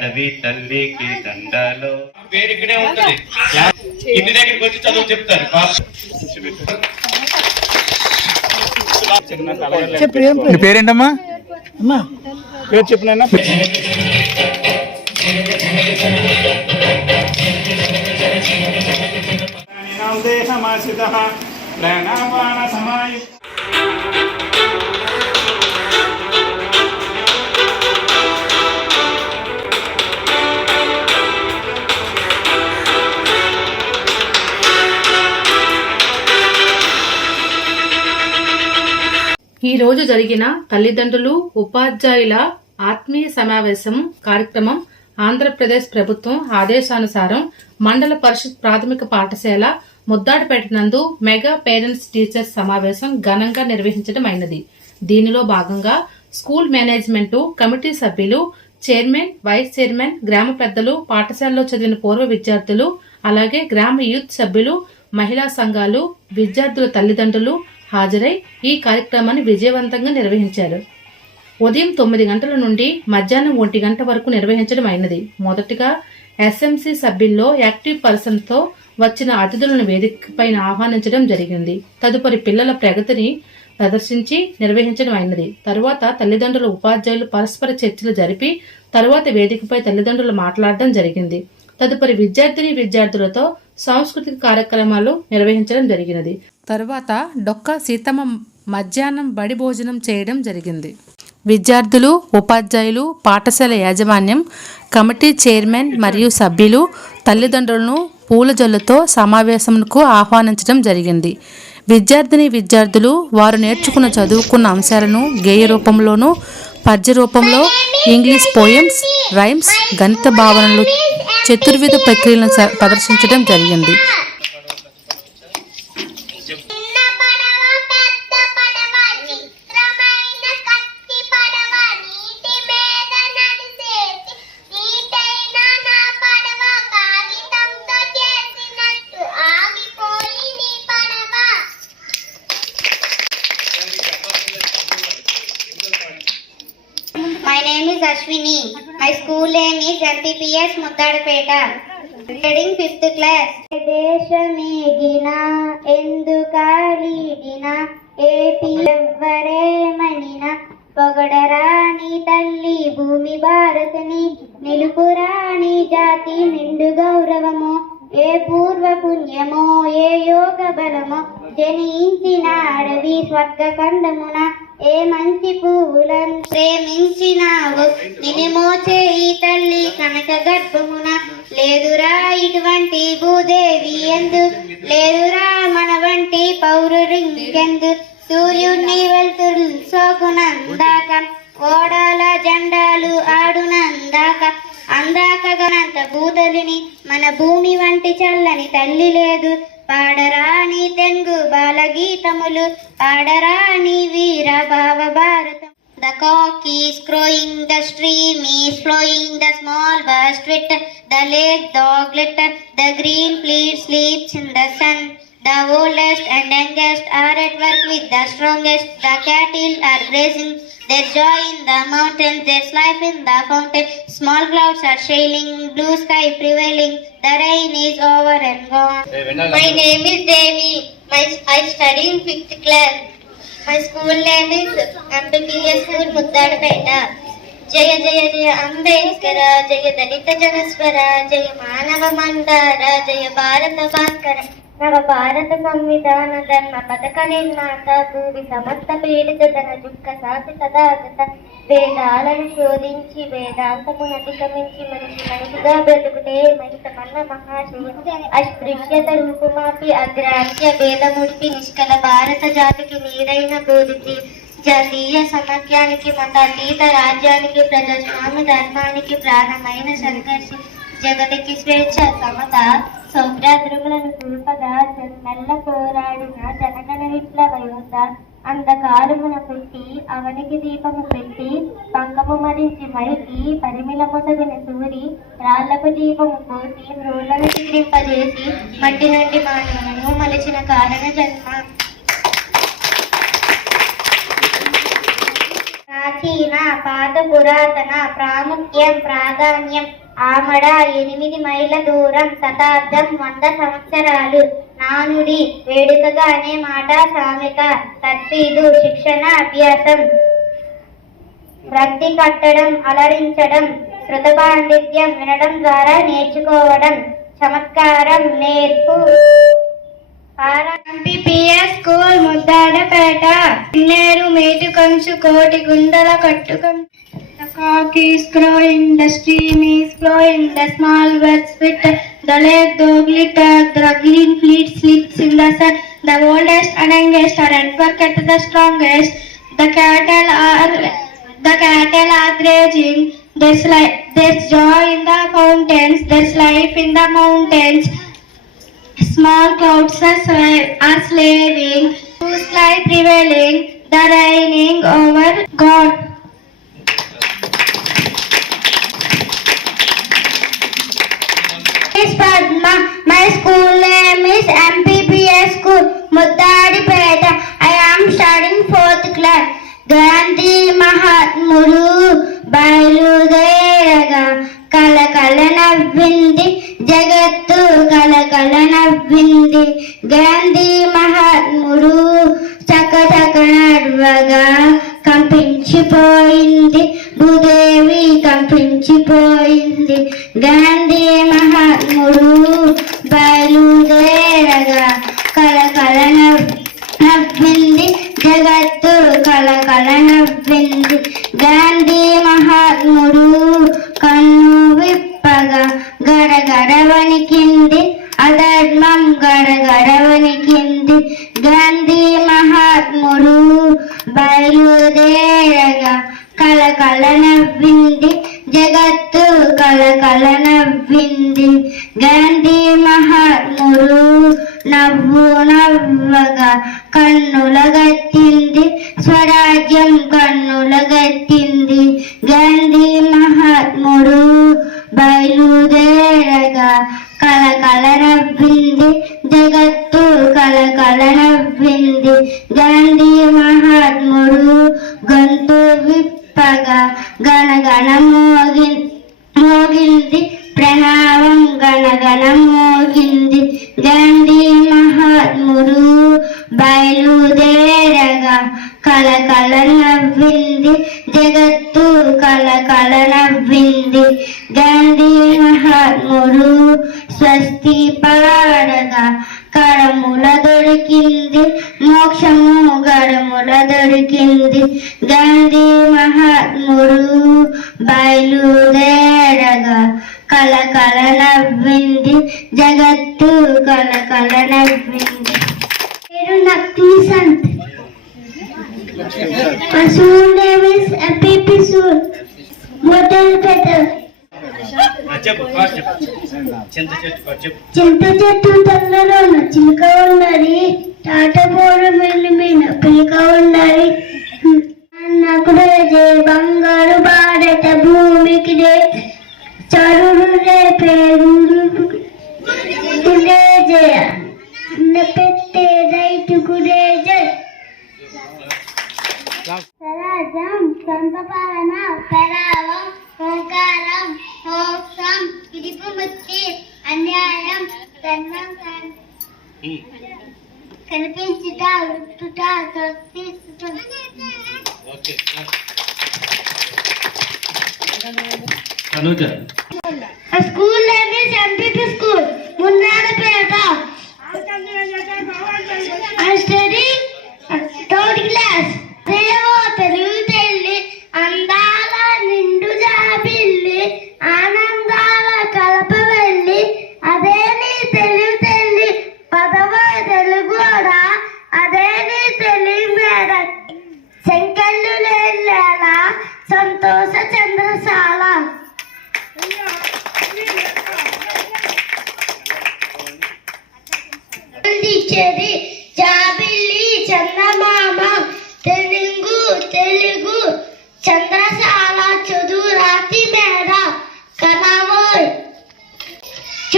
అడవి తల్లికి దండాలో పేరు ఇక్కడే ఉంటుంది ఇంటి దగ్గరికి వచ్చి చదువు చెప్తారు. నీ పేరేంటమ్మా? పేరు చెప్పిన ప్రాణాపాన సమాయు ఈ రోజు జరిగిన తల్లిదండ్రులు ఉపాధ్యాయుల ఆత్మీయ సమావేశం కార్యక్రమం ఆంధ్రప్రదేశ్ ప్రభుత్వం ఆదేశానుసారం మండల పరిషత్ ప్రాథమిక పాఠశాల ముద్దాడిపేట నందు మెగా పేరెంట్స్ టీచర్స్ సమావేశం ఘనంగా నిర్వహించడం అయినది. దీనిలో భాగంగా స్కూల్ మేనేజ్మెంట్ కమిటీ సభ్యులు చైర్మన్ వైస్ చైర్మన్ గ్రామ పెద్దలు పాఠశాలలో చదివిన పూర్వ విద్యార్థులు అలాగే గ్రామ యూత్ సభ్యులు మహిళా సంఘాలు విద్యార్థుల తల్లిదండ్రులు హాజరై ఈ కార్యక్రమాన్ని విజయవంతంగా నిర్వహించారు. ఉదయం తొమ్మిది గంటల నుండి మధ్యాహ్నం ఒంటి గంట వరకు నిర్వహించడం అయినది. మొదటిగా ఎస్ఎంసీ సభ్యుల్లో యాక్టివ్ పర్సన్తో వచ్చిన అతిథులను వేదికపైన ఆహ్వానించడం జరిగింది. తదుపరి పిల్లల ప్రగతిని ప్రదర్శించి నిర్వహించడం అయినది. తరువాత తల్లిదండ్రులు ఉపాధ్యాయులు పరస్పర చర్చలు జరిపి తరువాత వేదికపై తల్లిదండ్రులు మాట్లాడడం జరిగింది. తదుపరి విద్యార్థిని విద్యార్థులతో సాంస్కృతిక కార్యక్రమాలు నిర్వహించడం జరిగినది. తరువాత డొక్క సీతమ్మ మధ్యాహ్నం బడి భోజనం చేయడం జరిగింది. విద్యార్థులు ఉపాధ్యాయులు పాఠశాల యాజమాన్యం కమిటీ చైర్మన్ మరియు సభ్యులు తల్లిదండ్రులను పూల జల్లుతో సమావేశంకు ఆహ్వానించడం జరిగింది. విద్యార్థిని విద్యార్థులు వారు నేర్చుకున్న చదువుకున్న అంశాలను గేయ రూపంలోనూ పద్య రూపంలో ఇంగ్లీష్ పోయమ్స్ రైమ్స్ గణిత భావనలు చతుర్విధ ప్రక్రియలను ప్రదర్శించడం జరిగింది. ఎందుకాలీడిన ఏపీ ఎవ్వరేమనిన పొగడరాని తల్లి భూమి భారతని నిలుపురాని జాతి నిండు గౌరవము ఏ పూర్వ పుణ్యమో ఏ యోగ బలమో జనించిన అడవి స్వర్గ ఖండమున ఏ మంచి పువ్వులను ప్రేమించినావు నినిమోచే ఈ తల్లి కనక గర్భమున లేదురా ఇటువంటి భూదేవి ఎందు? లేదురా మన వంటి పౌరుడింకెందు సూర్యుణ్ణి వెళ్తురు సోకునందాక ఓడాల జెండాలు ఆడునందాక అందాక గనంత భూతలిని మన భూమి వంటి చల్లని తల్లి లేదు. పాడరాని తెంగు బాలగీతములు పాడరాని వీర భావ భారత The cock is crowing, the stream is flowing, the small birds twitter, the lake dog glitter, the green fleet sleeps in the sun. The oldest and youngest are at work with the strongest, the cattle are grazing, there's joy in the mountains, there's life in the fountain. Small clouds are sailing, blue sky prevailing, the rain is over and gone. My name is Devi. My, I study in fifth class. My school name is MPPS School Muttadapeta. జయ జయ జయ అంబేద్కర జయ దళిత జనస్వర జయ మానవ మందార జయ భారత భాస్కర నవ భారత సంవిధాన ధర్మ పథక నిర్మాత భూమి సమస్త పీడిత జన దుఃఖ శాంతి తథాగత వేదాలను శోధించి వేదాంతమును అధిగమించి మనిషి మనిషిగా బ్రతుకుటే మహితమన్న మహాశివుడు అస్పృశ్యత రూపుమాపి అగ్రాంత్య భేదముడిపి నిష్కల భారత జాతికి నీరైన బోధించి జాతీయ సమాఖ్యానికి మతాతీత రాజ్యానికి ప్రజాస్వామ్య ధర్మానికి ప్రాణమైన సంఘర్షి. జగతికి స్వేచ్ఛ సమత సౌభ్రాద్రములను చూపగా మెల్ల పోరాడిన జనగణ విప్లవ యోధ అంధకారమున పెట్టి అవనికి దీపము పెట్టి పంకము మరించి మైకి పరిమిళ మొదగిన సూరి రాళ్ళకు దీపము పోసి రోళ్ళను చిత్రింపజేసి మట్టి నుండి మానవులను మలిచిన కారణ జన్మ. ప్రాచీన పాత పురాతన ప్రాముఖ్యం ప్రాధాన్యం. ఆమడ ఎనిమిది మైళ్ళ దూరం శతాబ్దం వంద సంవత్సరాలు. నానుడి వేడుకగా అనే మాట సామెత తర్ఫీదు శిక్షణ అభ్యాసం. రద్దీ కట్టడం అలరించడం శృత పాండిత్యం వినడం ద్వారా నేర్చుకోవడం చమత్కారం నేర్పు. స్కూల్ ముద్దాడపేట. నేరు మేటు కంచు కోటి గుండల కట్టుకం cock is crowing, the stream is flowing, the small birds twitter, the lake dog litter, the green fleet sleeps in the sun, the oldest and youngest are at work at the strongest, the cattle are the cattle are grazing, there's life, there's joy in the fountains, there's life in the mountains. Small clouds are, sli- are slaving, blue prevailing, the reigning over God. Padma my school name is MPPS school Muddadipeta I am studying fourth class Gandhi మహాత్ములు బయలుదేరగా కలకల నవ్వింది జగత్తు కలకల నవ్వింది గాంధీ మహాత్ముడు చక నడవగా కనిపించిపోయింది. భూదేవి కనిపించిపోయింది. గాంధీ మహాత్ముడు బయలుదేరగా కలకల నవ్వింది జగత్తు కలకల నవ్వింది గాంధీ మహాత్ముడు కన్ను విప్పగా గడగడ వణికింది అధర్మం గడగడ వణికింది గాంధీ మహాత్ముడు బయలుదేరగా కలకల నవ్వింది జగత్తు కలకల నవ్వింది గాంధీ మహాత్ముడు నవ్వు నవ్వగా కన్నుల గత్తింది స్వరాజ్యం కన్నుల గత్తింది గాంధీ మహాత్ముడు బయలుదేరగా కలకల నవ్వింది జగత్తు కలకల నవ్వింది గాంధీ మహాత్ముడు గొంతు విప్పగా గణగణ మోగి మోగింది. ప్రణామం గణగణ మోగింది. గాంధీ మహాత్ముడు బయలుదేరగా కలకల నవ్వింది జగత్తు కలకల నవ్వింది గాంధీ మహాత్ముడు స్వస్తి పాడగా కరముల దొరికింది మోక్షము గరముల దొరికింది. గాంధీ మహాత్ముడు బయలుదేరగా కలకల నవ్వింది జగత్తు కలకల నవ్వింది పేరు నక్లీ సంత్. ఇస్ ఎంపీపీ సూర్ మొదలు పెట్ట. చెప్పు ఫాస్ట్ చెప్పు. చింత చెట్టు చెప్పు. చింత చెట్టు తల్లలో చిలుక ఉన్నది తాటపోరు మిల్లి మీద పిలిక ఉన్నది నాకు రే బంగారు భారత భూమికి రే చరుడు రేపే అన్న పెట్టే రైతుకు జయ స్వరాజ్యం సంతపాలన పరావం ఓంకారం మోక్షం విడిపుముక్తి అన్యాయం ధర్మం కనిపించుట విట్టుట తొలగిస్తుట ఓకే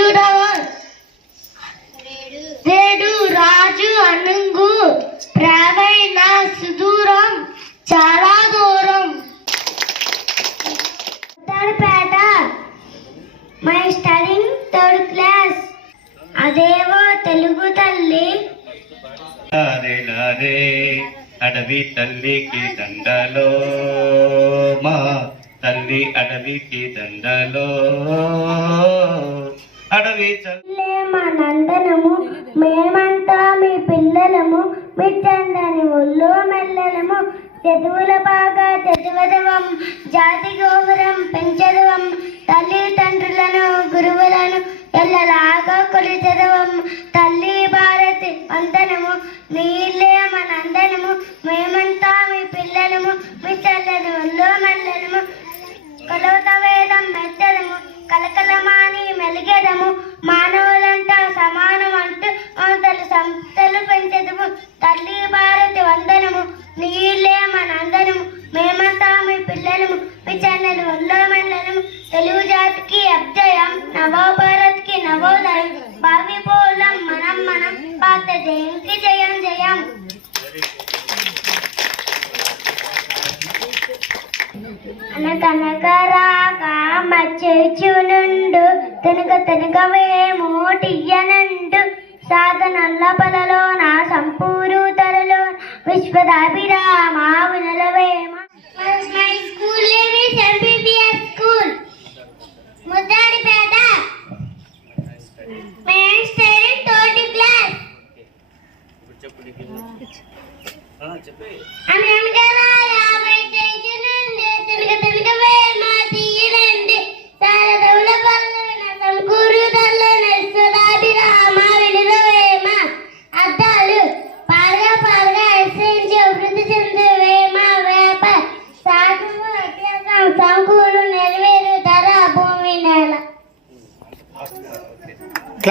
చూడవర్ రాజు అనుంగు ప్రావైన సుదూరం చాలా దూరం. Uttarapeta my studying third class. అదేవో Telugu తల్లి. అడవి తల్లికి దండలో. మా తల్లి అడవికి దండలో. మా నందనము మేమంతా మీ పిల్లలము మీ చందని ఒళ్ళు మెల్లలము. చదువుల బాగా చదువదవం జాతి గౌరవం పెంచదవం తల్లిదండ్రులను గురువులను ఎల్లలాగా కొలిచదవం. తల్లి భారతి వందనము నీళ్ళే మన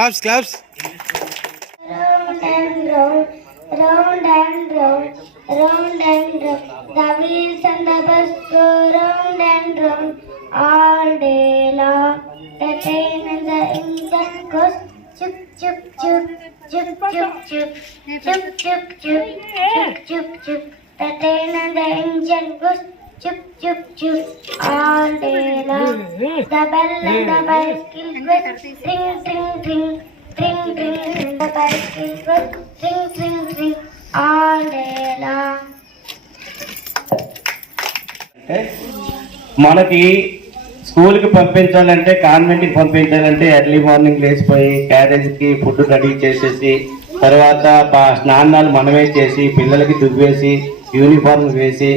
Claps, claps. Round and round, round and round, round and round. The wheels and the bus go round and round all day long. The train and the engine goes chuk chuk chuk chuk chuk chuk chuk chuk chuk chuk chuk chuk. The train and the engine goes. Chup chup chup all day long. The bell and the bicycle goes ring ring ring. Ring, ring, the bicycle goes ring, ring, ring, all day long. మనకి స్కూల్కి పంపించాలంటే కాన్వెంట్కి పంపించాలంటే early morning లేచిపోయి క్యారేజ్కి food ready చేసేసి తర్వాత స్నానాలు మనమే చేసి పిల్లలకి దువ్వేసి యూనిఫామ్ వేసి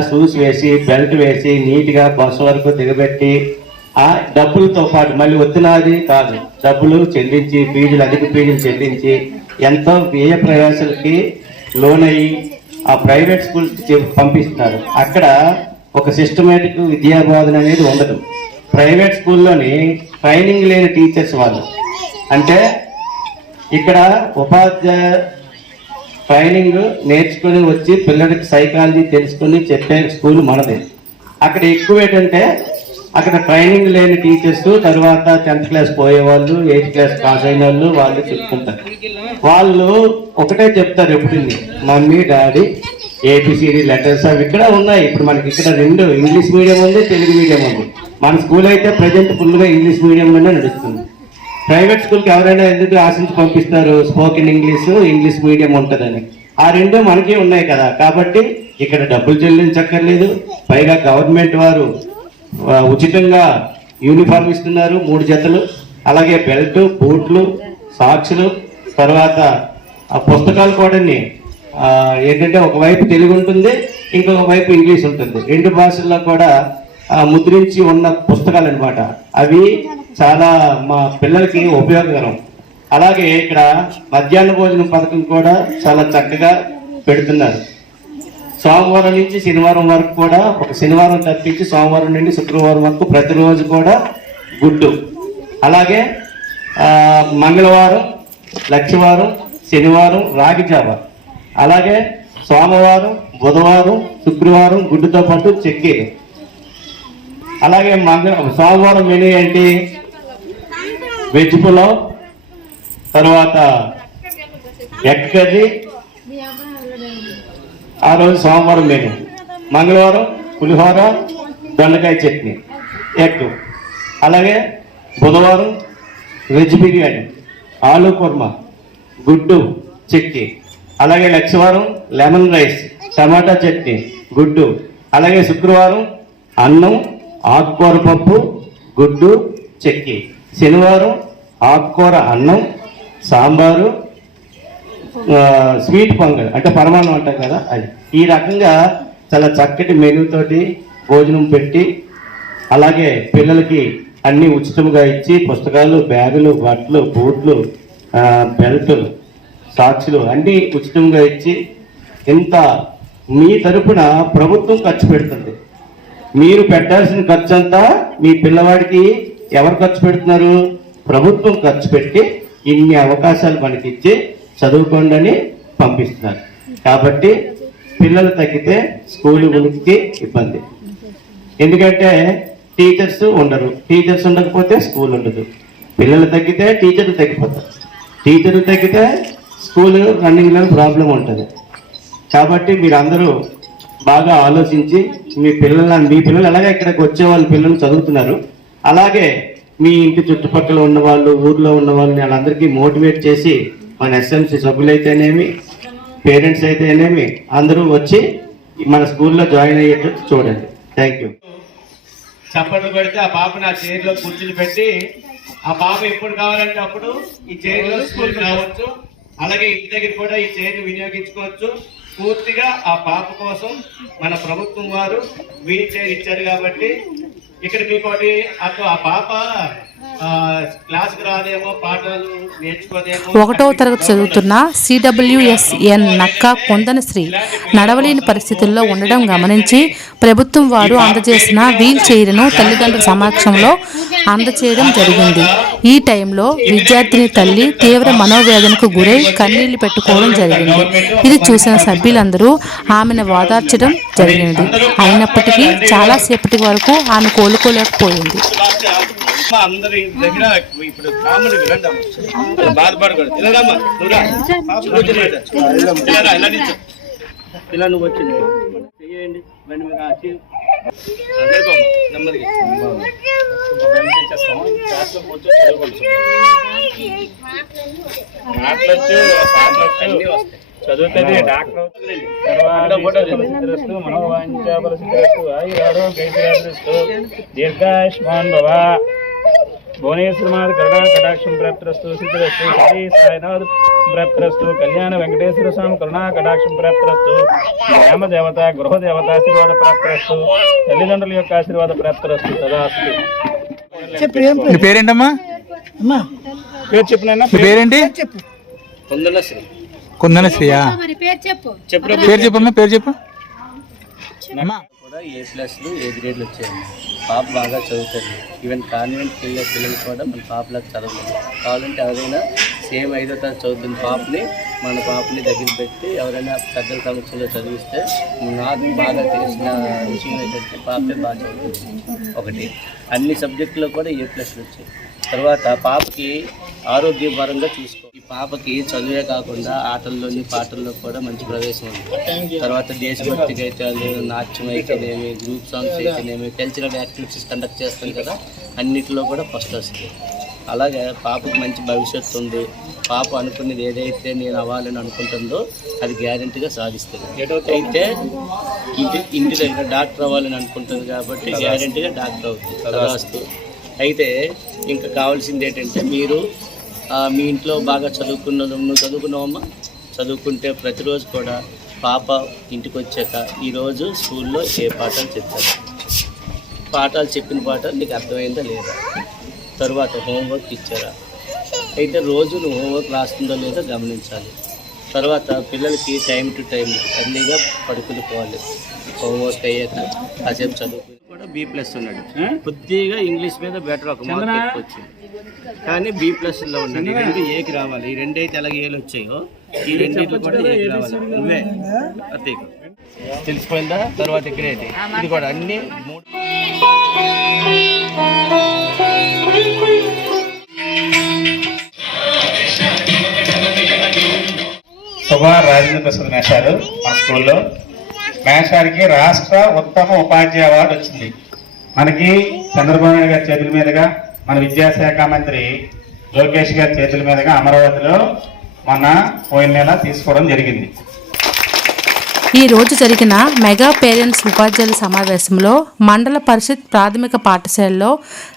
షూస్ వేసి బెల్ట్ వేసి నీట్గా బస్సు వరకు దిగబెట్టి ఆ డబ్బులతో పాటు మళ్ళీ వద్దునాది కాదు. డబ్బులు చెల్లించి ఫీజులు అధిక ఫీజులు చెల్లించి ఎంతో వ్యయ ప్రయాసాలకి లోన్ అయ్యి ఆ ప్రైవేట్ స్కూల్స్ పంపిస్తున్నారు. అక్కడ ఒక సిస్టమేటిక్ విద్యా బోధన అనేది ఉండదు. ప్రైవేట్ స్కూల్లోని ట్రైనింగ్ లేని టీచర్స్ వాళ్ళు. అంటే ఇక్కడ ఉపాధ్యాయ ట్రైనింగ్ నేర్చుకుని వచ్చి పిల్లలకి సైకాలజీ తెలుసుకుని చెప్పే స్కూల్ మనది. అక్కడ ఎక్కువ ఏంటంటే అక్కడ ట్రైనింగ్ లేని టీచర్స్ తర్వాత టెన్త్ క్లాస్ పోయేవాళ్ళు ఎయిత్ క్లాస్ పాస్ అయిన వాళ్ళు వాళ్ళు చెప్పుకుంటారు వాళ్ళు ఒకటే చెప్తారు ఎప్పుడు మమ్మీ డాడీ ఏబిసిడి లెటర్స్ అవి ఇక్కడ ఉన్నాయి. ఇప్పుడు మనకి ఇక్కడ రెండు ఇంగ్లీష్ మీడియం ఉంది తెలుగు మీడియం ఉంది. మన స్కూల్ అయితే ప్రజెంట్ ఫుల్గా ఇంగ్లీష్ మీడియంలోనే నడుస్తుంది. ప్రైవేట్ స్కూల్కి ఎవరైనా ఎందుకు ఆశించి పంపిస్తారు? స్పోకెన్ ఇంగ్లీష్ ఇంగ్లీష్ మీడియం ఉంటుందని. ఆ రెండు మనకి ఉన్నాయి కదా. కాబట్టి ఇక్కడ డబ్బులు చెల్లించక్కర్లేదు. పైగా గవర్నమెంట్ వారు ఉచితంగా యూనిఫామ్ ఇస్తున్నారు మూడు జతలు. అలాగే బెల్ట్ బూట్లు సాక్స్లు. తర్వాత ఆ పుస్తకాలు కూడా ఏంటంటే ఒకవైపు తెలుగు ఉంటుంది ఇంకొక వైపు ఇంగ్లీష్ ఉంటుంది రెండు భాషల్లో కూడా ముద్రించి ఉన్న పుస్తకాలు అనమాట అవి చాలా మా పిల్లలకి ఉపయోగకరం. అలాగే ఇక్కడ మధ్యాహ్న భోజనం పథకం కూడా చాలా చక్కగా పెడుతున్నారు. సోమవారం నుంచి శనివారం వరకు కూడా ఒక శనివారం తప్పించి సోమవారం నుండి శుక్రవారం వరకు ప్రతిరోజు కూడా గుడ్డు. అలాగే మంగళవారం లక్షవారం శనివారం రాగి జావ. అలాగే సోమవారం బుధవారం శుక్రవారం గుడ్డుతో పాటు చెక్కీలు. అలాగే మంగళ సోమవారం మెనూ ఏంటి? వెజ్ పులావ్ తర్వాత ఎగ్ కర్రీ. ఆ రోజు సోమవారం మెనూ మంగళవారం పులిహోర దొండకాయ చట్నీ ఎగ్. అలాగే బుధవారం వెజ్ బిర్యానీ ఆలు కుర్మా గుడ్డు చట్నీ. అలాగే లక్షవారం లెమన్ రైస్ టమాటా చట్నీ గుడ్డు. అలాగే శుక్రవారం అన్నం ఆకుకూర పప్పు గుడ్డు చెక్కి శనివారం ఆకుకూర అన్నం సాంబారు స్వీట్ పొంగల్ అంటే పరమాన్నం అంటాం కదా అది. ఈ రకంగా చాలా చక్కటి మెనూతోటి భోజనం పెట్టి అలాగే పిల్లలకి అన్ని ఉచితంగా ఇచ్చి పుస్తకాలు బ్యాగులు బట్టలు బూట్లు బెల్ట్లు సాక్షులు అన్నీ ఉచితంగా ఇచ్చి ఇంత మీ తరపున ప్రభుత్వం ఖర్చు పెడుతుంది. మీరు పెట్టాల్సిన ఖర్చు అంతా మీ పిల్లవాడికి ఎవరు ఖర్చు పెడుతున్నారు? ప్రభుత్వం ఖర్చు పెట్టి ఇన్ని అవకాశాలు మనకి ఇచ్చి చదువుకోండి పంపిస్తున్నారు. కాబట్టి పిల్లలు తగ్గితే స్కూల్ ఉనికి ఇబ్బంది. ఎందుకంటే టీచర్స్ ఉండరు. టీచర్స్ ఉండకపోతే స్కూల్ ఉండదు. పిల్లలు తగ్గితే టీచర్లు తగ్గిపోతారు. టీచర్లు తగ్గితే స్కూల్ రన్నింగ్లో ప్రాబ్లం ఉంటుంది. కాబట్టి మీరందరూ బాగా ఆలోచించి మీ పిల్లల మీ పిల్లలు ఎలాగే ఇక్కడికి వచ్చే వాళ్ళ పిల్లలు చదువుతున్నారు. అలాగే మీ ఇంటి చుట్టుపక్కల ఉన్న వాళ్ళు ఊర్లో ఉన్న వాళ్ళని వాళ్ళందరికీ మోటివేట్ చేసి మన ఎస్ఎంసీ సభ్యులైతేనేమి పేరెంట్స్ అయితేనేమి అందరూ వచ్చి మన స్కూల్లో జాయిన్ అయ్యేటట్టు చూడండి. Thank you. చప్పట్లు పెడితే ఆ పాపని ఆ చైర్లో కూర్చుని పెట్టి ఆ పాప ఎప్పుడు కావాలంటే అప్పుడు ఈ చైర్లో స్కూల్కి రావచ్చు. అలాగే ఇంటి దగ్గర కూడా ఈ చైర్ని వినియోగించుకోవచ్చు. పూర్తిగా ఆ పాప కోసం మన ప్రభుత్వం వారు వీల్ చైర్ ఇచ్చారు కాబట్టి ఇక్కడ ఇంకోటి అటు ఆ పాప ఒకటో తరగతి చదువుతున్న సిడబ్ల్యూఎస్ఎన్ నక్క కొందన శ్రీ నడవలేని పరిస్థితుల్లో ఉండడం గమనించి ప్రభుత్వం వారు అందజేసిన వీల్ చైర్ను తల్లిదండ్రుల సమక్షంలో అందచేయడం జరిగింది. ఈ టైంలో విద్యార్థిని తల్లి తీవ్ర మనోవేదనకు గురై కన్నీళ్ళు పెట్టుకోవడం జరిగింది. ఇది చూసిన సభ్యులందరూ ఆమెను ఓదార్చడం జరిగినది అయినప్పటికీ చాలాసేపటి వరకు ఆమె కోలుకోలేకపోయింది. అందరి దగ్గర ఇప్పుడు కామన్ వినండి. బాధపడకూడదు. తినడమ్మా నువ్వు ఇలా నువ్వు వచ్చింది చెయ్యండి బండి మీద నెమ్మదిగా అన్నీ వస్తాయి చదువుతుంది డాక్టర్ అవుతుంది దీర్ఘాయుష్మాన్ భవ భువనేశ్వరమాది కరుణా కటాక్షం ప్రాప్తిరస్తు సిద్ధిరస్తు శ్రీ సాయినాథ్ ప్రాప్తిరస్తు కళ్యాణ వెంకటేశ్వర స్వామి కరుణా కటాక్షం ప్రాప్తిరస్తు గ్రామదేవత గృహదేవత ఆశీర్వాద ప్రాప్తిరస్తు తల్లిదండ్రుల యొక్క ఆశీర్వాద ప్రాప్తిరస్తు తదాస్తు నీ పేరేంటమ్మా? పేరు చెప్పినైనా నీ పేరేంటి? చెప్పు. పేరు చెప్పమ్మా పేరు చెప్పు. అమ్మా. కూడా ఏ ప్లస్లు ఏ గ్రేడ్లు వచ్చాయి పాప బాగా చదువుతుంది. ఈవెన్ కాన్వెంట్కి వెళ్ళే పిల్లలు కూడా మన పాపలకు చదవలేదు. కావాలంటే ఎవరైనా సేమ్ ఐదో తరగతి చదువుతున్న పాపని మన పాపని దగ్గర పెట్టి ఎవరైనా పెద్దల సమక్షంలో చదివిస్తే నాకు బాగా తెలిసిన విషయం ఏంటంటే పాపే బాగా చదువుతుంది. ఒకటి. అన్ని సబ్జెక్టులో కూడా ఏ ప్లస్లు వచ్చాయి. తర్వాత పాపకి ఆరోగ్యపరంగా చూసుకో పాపకి చదువే కాకుండా ఆటల్లోని పాటల్లో కూడా మంచి ప్రవేశం ఉంది. తర్వాత దేశభక్తికి అయితే నాట్యం అయితేనేమి గ్రూప్ సాంగ్స్ అయితేనేమి కల్చరల్ యాక్టివిటీస్ కండక్ట్ చేస్తాం కదా అన్నిటిలో కూడా ఫస్ట్ వస్తుంది. అలాగే పాపకు మంచి భవిష్యత్తు ఉంది. పాప అనుకున్నది ఏదైతే నేను అవ్వాలని అనుకుంటుందో అది గ్యారంటీగా సాధిస్తుంది. అయితే ఇంటి ఇంటి దగ్గర డాక్టర్ అవ్వాలని అనుకుంటుంది కాబట్టి గ్యారంటీగా డాక్టర్ అవుతుంది. అయితే ఇంకా కావాల్సింది ఏంటంటే మీరు మీ ఇంట్లో బాగా చదువుకున్న నువ్వు చదువుకున్నావమ్మా? చదువుకుంటే ప్రతిరోజు కూడా పాప ఇంటికి వచ్చాక ఈరోజు స్కూల్లో ఏ పాఠాలు చెప్తారు? పాఠాలు చెప్పిన పాఠాలు నీకు అర్థమైందా లేదా? తర్వాత హోంవర్క్ ఇచ్చారా? అయితే రోజు నువ్వు హోంవర్క్ రాస్తుందో లేదో గమనించాలి. తర్వాత పిల్లలకి టైం టు టైం ఎర్లీగా పడుకుని పోవాలి. హోంవర్క్ అయ్యాక కాసేపు చదువుకుని కూడా బి ప్లస్ ఉన్నాడు. కొద్దిగా ఇంగ్లీష్ మీద బెటర్ ఒక మార్క్ ఎక్కువ వచ్చింది కానీ బి ప్లస్లో ఉన్నాడు. ఈ రెండు ఏకి రావాలి. ఈ రెండు అయితే ఎలాగ ఏలు వచ్చాయో ఈ రెండింటిలో కూడా ఏకి రావాలి. నువ్వే. తెలిసిపోయిందా? తర్వాత ఇక్కడ ఏంటి ఇది కూడా అన్ని మూడు సుమార్ రాజేంద్ర ప్రసాద్ మేషారు మా స్కూల్లో. మేషారికి రాష్ట్ర ఉత్తమ ఉపాధ్యాయ అవార్డు వచ్చింది. మనకి చంద్రబాబు నాయుడు గారి చేతుల మీదుగా మన విద్యాశాఖ మంత్రి లోకేష్ గారి చేతుల మీదుగా అమరావతిలో మొన్న పోయిన నెల తీసుకోవడం జరిగింది. ఈ రోజు జరిగిన మెగా పేరెంట్స్ ఉపాధ్యాయుల సమావేశంలో మండల పరిషత్ ప్రాథమిక పాఠశాలలో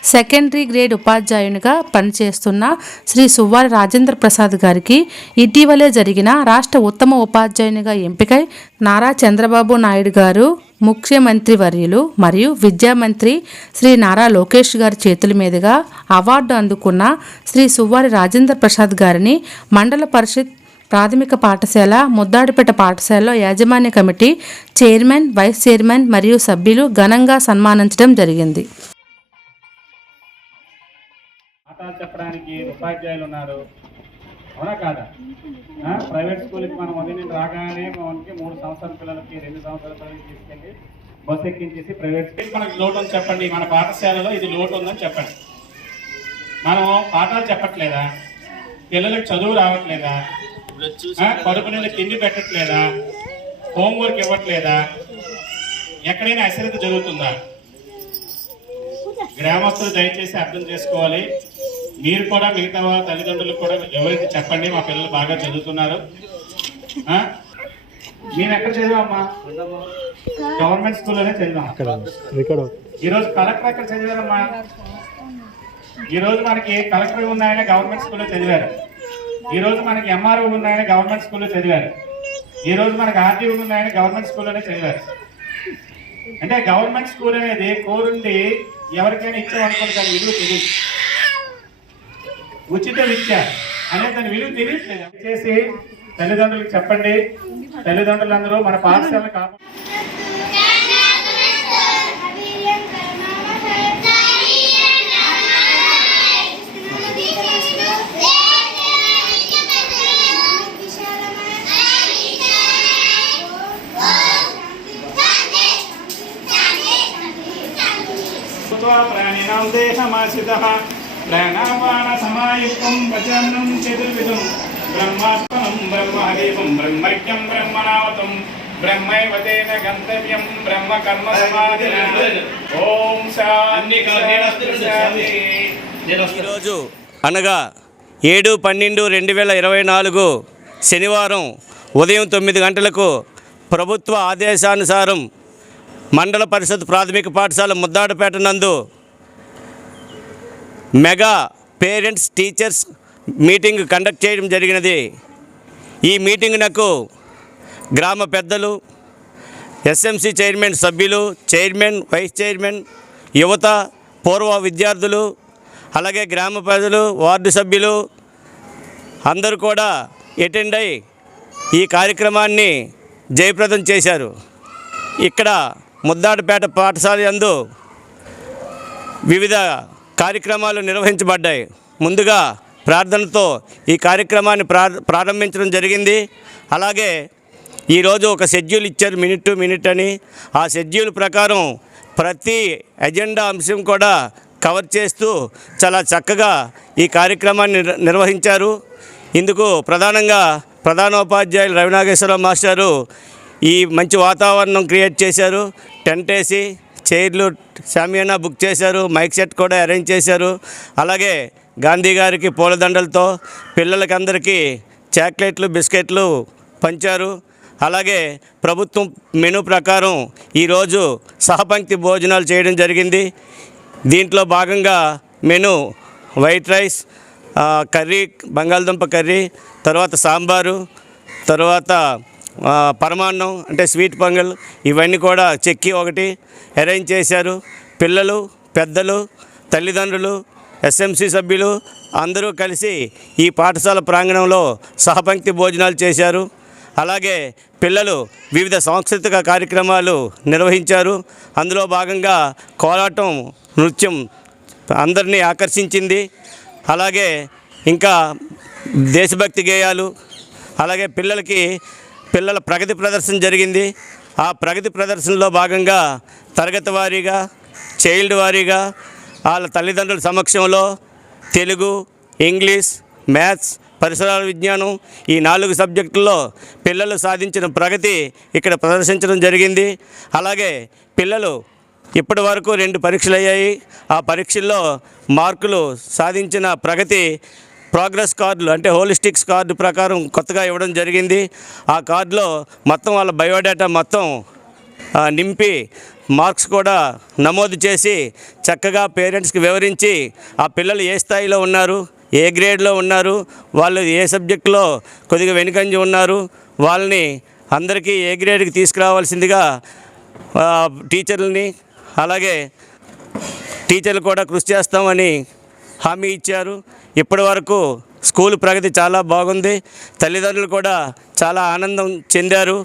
సెకండరీ గ్రేడ్ ఉపాధ్యాయునిగా పనిచేస్తున్న శ్రీ సువ్వారి రాజేంద్ర ప్రసాద్ గారికి ఇటీవలే జరిగిన రాష్ట్ర ఉత్తమ ఉపాధ్యాయునిగా ఎంపికై నారా చంద్రబాబు నాయుడు గారు ముఖ్యమంత్రి వర్యులు మరియు విద్యామంత్రి శ్రీ నారా లోకేష్ గారి చేతుల మీదుగా అవార్డు అందుకున్న శ్రీ సువ్వారి రాజేంద్ర ప్రసాద్ గారిని మండల పరిషత్ ప్రాథమిక పాఠశాల ముద్దాడిపేట పాఠశాలలో యాజమాన్య కమిటీ చైర్మన్ వైస్ చైర్మన్ మరియు సభ్యులు ఘనంగా సన్మానించడం జరిగింది. పాఠాలు చెప్పడానికి ఉపాధ్యాయులు ఉన్నారు. అవునా కాదా? ఆ, ప్రైవేట్ స్కూల్కి మనం ఉదయం రాగానే మనకి మూడు సంవత్సరాల పిల్లలకి రెండు సంవత్సరాల పిల్లలకి తీసుకెళ్ళి బస్ ఎక్కించేసి ప్రైవేట్ స్కూల్. మనకి లోటు ఉందని చెప్పండి. మన పాఠశాలలో ఇది లోటు ఉందని చెప్పండి. మనం పాఠాలు చెప్పట్లేదా? పిల్లలకు చదువు రావట్లేదా? కడుపు నిండా తిండి పెట్టట్లేదా? హోంవర్క్ ఇవ్వట్లేదా? ఎక్కడైనా అశ్రద్ధ జరుగుతుందా? గ్రామస్తులు దయచేసి అర్థం చేసుకోవాలి. మీరు కూడా మిగతా వాళ్ళ తల్లిదండ్రులకు కూడా ఎవరైతే చెప్పండి మా పిల్లలు బాగా చదువుతున్నారు? నేను ఎక్కడ చదివామ్మా? గవర్నమెంట్ స్కూల్లోనే చదివాం. ఈరోజు కలెక్టర్ ఎక్కడ చదివారమ్మా? ఈరోజు మనకి కలెక్టర్ ఉన్నాయని గవర్నమెంట్ స్కూల్లో చదివారు. ఈ రోజు మనకి ఎంఆర్ఓ ఉన్నాయని గవర్నమెంట్ స్కూల్లో చదివారు. ఈ రోజు మనకి ఆర్టీఓ ఉన్నాయని గవర్నమెంట్ స్కూల్లోనే చదివారు. అంటే గవర్నమెంట్ స్కూల్ అనేది కోరుండి ఎవరికైనా ఇచ్చామనుకోండి దాని విలువ తెలియదు. ఉచిత విద్య అనేది దాని విలువ తెలియట్లేదు. చేసి తల్లిదండ్రులకు చెప్పండి. తల్లిదండ్రులందరూ మన పాఠశాల కాకుండా ప్రచన్నం చతుర్విధం. బ్రహ్మాత్మనం బ్రహ్మహరీవం బ్రహ్మజ్ఞం బ్రహ్మణావతం బ్రహ్మైవ తేన గంతవ్యం బ్రహ్మ కర్మ సమాధిన ఓం శాంతి శాంతి ఈరోజు అనగా ఏడు పన్నెండు రెండు వేల ఇరవై నాలుగు శనివారం ఉదయం తొమ్మిది గంటలకు ప్రభుత్వ ఆదేశానుసారం మండల పరిషత్ ప్రాథమిక పాఠశాల ముద్దాడపేట నందు mega parents teachers meeting conduct చేయడం జరిగినది. ఈ మీటింగ్ నాకు గ్రామ పెద్దలు ఎస్ఎంసి చైర్మన్ సభ్యులు చైర్మన్ వైస్ చైర్మన్ యువత పూర్వ విద్యార్థులు అలాగే గ్రామ ప్రజలు వార్డు సభ్యులు అందరూ కూడా అటెండ్ అయి ఈ కార్యక్రమాన్ని జయప్రదం చేశారు. ఇక్కడ ముద్దాడపేట పాఠశాల యందు వివిధ కార్యక్రమాలు నిర్వహించబడ్డాయి. ముందుగా ప్రార్థనతో ఈ కార్యక్రమాన్ని ప్రారంభించడం జరిగింది. అలాగే ఈరోజు ఒక షెడ్యూల్ ఇచ్చారు మినిట్ టు మినిట్ అని. ఆ షెడ్యూల్ ప్రకారం ప్రతి ఎజెండా అంశం కూడా కవర్ చేస్తూ చాలా చక్కగా ఈ కార్యక్రమాన్ని నిర్వహించారు. ఇందుకు ప్రధానంగా ప్రధానోపాధ్యాయులు రవినాగేశ్వరరావు మాస్టారు ఈ మంచి వాతావరణం క్రియేట్ చేశారు. టెంట్ వేసి చైర్లు షామియానా బుక్ చేశారు మైక్ సెట్ కూడా అరేంజ్ చేశారు. అలాగే గాంధీ గారికి పూలదండలతో పిల్లలకి అందరికీ చాక్లెట్లు బిస్కెట్లు పంచారు. అలాగే ప్రభుత్వం మెనూ ప్రకారం ఈరోజు సహపంక్తి భోజనాలు చేయడం జరిగింది. దీంట్లో భాగంగా మెను వైట్ రైస్ కర్రీ బంగాళదుంప కర్రీ తర్వాత సాంబారు తర్వాత పరమాన్నం అంటే స్వీట్ పొంగల్ ఇవన్నీ కూడా చెక్కి ఒకటి అరేంజ్ చేశారు. పిల్లలు పెద్దలు తల్లిదండ్రులు ఎస్ఎంసి సభ్యులు అందరూ కలిసి ఈ పాఠశాల ప్రాంగణంలో సహపంక్తి భోజనాలు చేశారు. అలాగే పిల్లలు వివిధ సాంస్కృతిక కార్యక్రమాలు నిర్వహించారు. అందులో భాగంగా కోలాటం నృత్యం అందరినీ ఆకర్షించింది. అలాగే ఇంకా దేశభక్తి గేయాలు అలాగే పిల్లలకి పిల్లల ప్రగతి ప్రదర్శన జరిగింది. ఆ ప్రగతి ప్రదర్శనలో భాగంగా తరగతి వారీగా చైల్డ్ వారీగా వాళ్ళ తల్లిదండ్రుల సమక్షంలో తెలుగు ఇంగ్లీష్ మ్యాథ్స్ పరిసరాల విజ్ఞానం ఈ నాలుగు సబ్జెక్టుల్లో పిల్లలు సాధించిన ప్రగతి ఇక్కడ ప్రదర్శించడం జరిగింది. అలాగే పిల్లలు ఇప్పటి వరకు రెండు పరీక్షలు అయ్యాయి ఆ పరీక్షల్లో మార్కులు సాధించిన ప్రగతి ప్రోగ్రెస్ కార్డులు అంటే హోలిస్టిక్స్ కార్డు ప్రకారం కొత్తగా ఇవ్వడం జరిగింది. ఆ కార్డులో మొత్తం వాళ్ళ బయోడేటా మొత్తం నింపి మార్క్స్ కూడా నమోదు చేసి చక్కగా పేరెంట్స్కి వివరించి ఆ పిల్లలు ఏ స్థాయిలో ఉన్నారు ఏ గ్రేడ్లో ఉన్నారు వాళ్ళు ఏ సబ్జెక్టులో కొద్దిగా వెనుకంజి ఉన్నారు వాళ్ళని అందరికీ ఏ గ్రేడ్కి తీసుకురావాల్సిందిగా టీచర్లని అలాగే టీచర్లు కూడా కృషి చేస్తామని హామీ ఇచ్చారు. ఇప్పటి వరకు స్కూల్ ప్రగతి చాలా బాగుంది. తల్లిదండ్రులు కూడా చాలా ఆనందం చెందారు.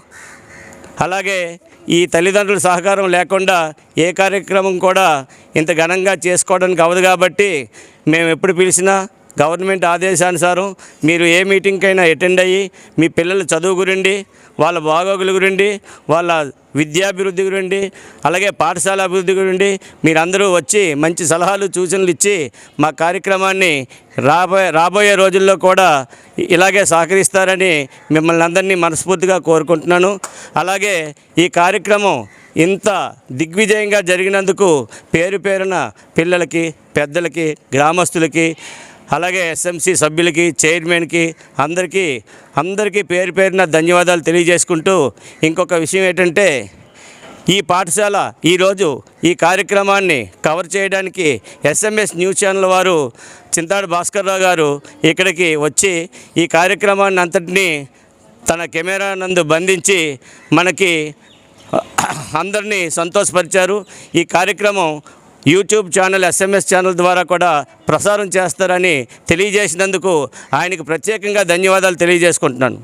అలాగే ఈ తల్లిదండ్రుల సహకారం లేకుండా ఏ కార్యక్రమం కూడా ఇంత ఘనంగా చేసుకోవడానికి అవదు కాబట్టి మేము ఎప్పుడు పిలిచినా గవర్నమెంట్ ఆదేశానుసారం మీరు ఏ మీటింగ్కైనా అటెండ్ అయ్యి మీ పిల్లల చదువు గురించి వాళ్ళ బాగోగుల గురండి వాళ్ళ విద్యాభివృద్ధి గురించి అలాగే పాఠశాల అభివృద్ధి గురించి మీరందరూ వచ్చి మంచి సలహాలు సూచనలు ఇచ్చి మా కార్యక్రమాన్ని రాబోయే రాబోయే రోజుల్లో కూడా ఇలాగే సహకరిస్తారని మిమ్మల్ని అందరినీ మనస్ఫూర్తిగా కోరుకుంటున్నాను. అలాగే ఈ కార్యక్రమం ఇంత దిగ్విజయంగా జరిగినందుకు పేరు పేరున పిల్లలకి పెద్దలకి గ్రామస్తులకి అలాగే ఎస్ఎంసి సభ్యులకి చైర్మన్కి అందరికీ అందరికీ పేరు పేరున ధన్యవాదాలు తెలియజేసుకుంటూ ఇంకొక విషయం ఏంటంటే ఈ పాఠశాల ఈరోజు ఈ కార్యక్రమాన్ని కవర్ చేయడానికి ఎస్ఎంఎస్ న్యూస్ ఛానల్ వారు చింతాడు భాస్కర్రావు గారు ఇక్కడికి వచ్చి ఈ కార్యక్రమాన్ని అంతటినీ తన కెమెరా నందు బంధించి మనకి అందరినీ సంతోషపరిచారు. ఈ కార్యక్రమం యూట్యూబ్ ఛానల్ ఎస్ఎంఎస్ ఛానల్ ద్వారా కూడా ప్రసారం చేస్తారని తెలియజేసినందుకు ఆయనకు ప్రత్యేకంగా ధన్యవాదాలు తెలియజేసుకుంటున్నాను.